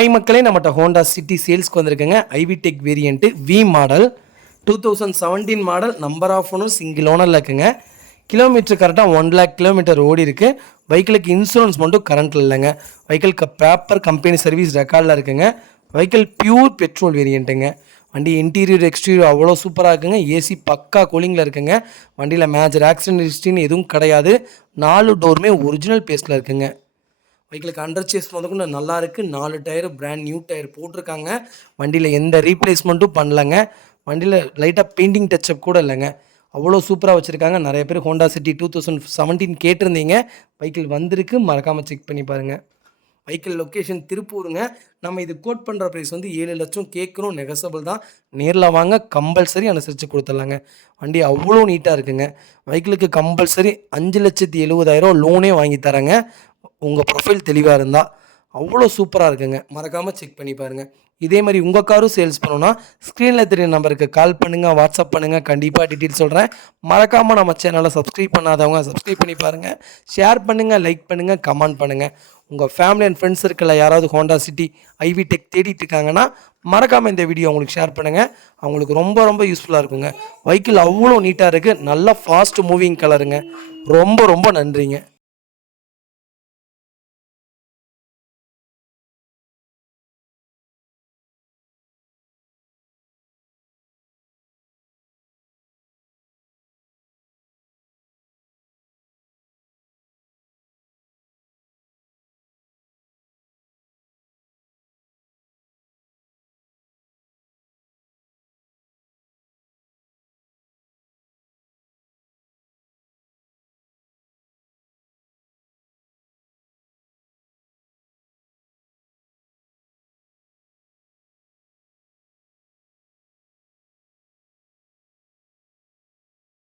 Hi மக்களே, நம்மகிட்ட Honda City சேல்ஸ்க்கு வந்திருக்குங்க. I-VTEC variant V model 2017 மாடல். நம்பர் ஆஃப் ஓனர் சிங்கிள் ஓனரில் இருக்குங்க. கிலோமீட்டர் கரெக்டாக 1,00,000 கிலோமீட்டர் ஓடி இருக்குது. வெஹிக்கிளுக்கு இன்சூரன்ஸ் மட்டும் கரண்ட்டில் இல்லைங்க. வெஹிக்கிளுக்கு ப்ராப்பர் கம்பெனி சர்வீஸ் ரெக்கார்டில் இருக்குங்க. வெஹிக்கிள் பியூர் பெட்ரோல் வேரியண்ட்டுங்க. வண்டி இன்டீரியர் எக்ஸ்டீரியர் அவ்வளோ சூப்பராக இருக்குங்க. ஏசி பக்கா கூலிங்கில் இருக்குங்க. வண்டியில் மேஜர் ஆக்சிடென்ட் ஹிஸ்ட்ரின்னு எதுவும் கிடையாது. 4 டோருமே ஒரிஜினல் பேஸில் இருக்குங்க. வெஹிக்கிளுக்கு அண்டர் சேஸ் முதற்கொண்டு நல்லா இருக்குது. 4 டயரு பிராண்ட் நியூ டயர் போட்டிருக்காங்க. வண்டியில் எந்த ரீப்ளேஸ்மெண்ட்டும் பண்ணலங்க. வண்டியில் லைட்டாக பெயிண்டிங் டச்சப் கூட இல்லைங்க. அவ்வளோ சூப்பராக வச்சுருக்காங்க. நிறைய பேர் ஹோண்டா சிட்டி 2017 கேட்டிருந்தீங்க. வெஹிக்கிள் வந்திருக்கு, மறக்காமல் செக் பண்ணி பாருங்கள். வெஹிக்கிள் லொக்கேஷன் திருப்பூருங்க. நம்ம இது கோட் பண்ணுற ப்ரைஸ் வந்து 7 லட்சம் கேட்குறோம். நெகசபிள் தான். நேரில் வாங்க, கம்பல்சரி அனுசரித்து கொடுத்துடலாங்க. வண்டி அவ்வளோ நீட்டாக இருக்குங்க. வெஹிக்கிளுக்கு கம்பல்சரி 5,70,000 லோனே வாங்கி தரேங்க. உங்கள் ப்ரொஃபைல் தெளிவாக இருந்தால் அவ்வளோ சூப்பராக இருக்குங்க. மறக்காமல் செக் பண்ணி பாருங்கள். இதே மாதிரி உங்கள் காரும் சேல்ஸ் பண்ணணுன்னா ஸ்க்ரீனில் தெரிய நம்பருக்கு கால் பண்ணுங்கள், வாட்ஸ்அப் பண்ணுங்கள். கண்டிப்பாக டீட்டெயில் சொல்கிறேன். மறக்காமல் நம்ம சேனலை சப்ஸ்கிரைப் பண்ணாதவங்க சப்ஸ்கிரைப் பண்ணி பாருங்கள். ஷேர் பண்ணுங்கள், லைக் பண்ணுங்கள், கமெண்ட் பண்ணுங்கள். உங்கள் ஃபேமிலி அண்ட் ஃப்ரெண்ட்ஸ் சர்க்கிளில் யாராவது ஹோண்டா சிட்டி ஐவி டெக் தேடிட்டு இருக்காங்கன்னா மறக்காமல் இந்த வீடியோ அவங்களுக்கு ஷேர் பண்ணுங்கள். அவங்களுக்கு ரொம்ப ரொம்ப யூஸ்ஃபுல்லாக இருக்குங்க. வெஹிக்கிள் அவ்வளோ நீட்டாக இருக்குது. நல்லா ஃபாஸ்ட் மூவிங் கலருங்க. ரொம்ப ரொம்ப நன்றிங்க.